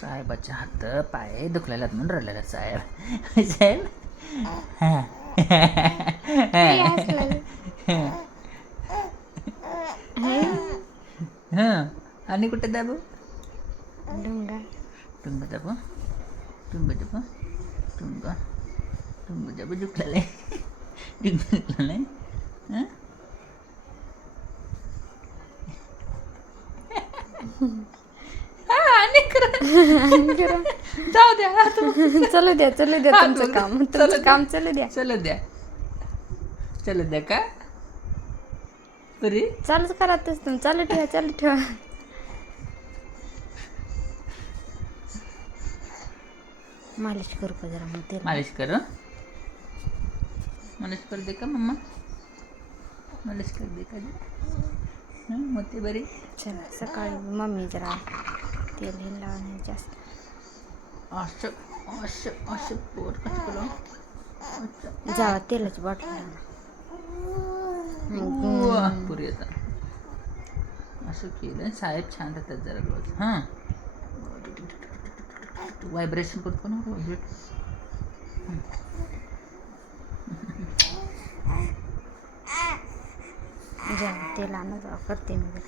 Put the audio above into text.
साहेबाचे हात पाय दुखलेला म्हणून रडलेला साहेब. साहेब हां. आणि कुठे दाबू डोंगा टुंग दाबू टुंग दाबू टुंग टुंग दाबू दुखलेलं आहे. टुंग दुखलेलं आहे. हां? आणि जाऊ द्या आता चलू द्या चलू द्या तुमचं काम. तुमचं. काम चलू द्या. चलो द्या. चलो द्या का? परी चालूच करा तेच तुम्ही. चालू ठेवा चालू ठेवा. मालिश करू का जरा मग तेल? मालिश कर? मालिश कर दे का मम्मा? मालिश कर दे का? हं, मोती बरी? चला सकाळी मम्मी जरा तेल हे लावणे जास्त. असं असं असं पोट कसं असं. जावा तेलाची बॉटल लावा पुरी आता. असं केलं साहेब छान राहतात जरा रोज. हां. व्हायब्रेशन करतो ना रोज जावा तेल आणा जावा. करते मी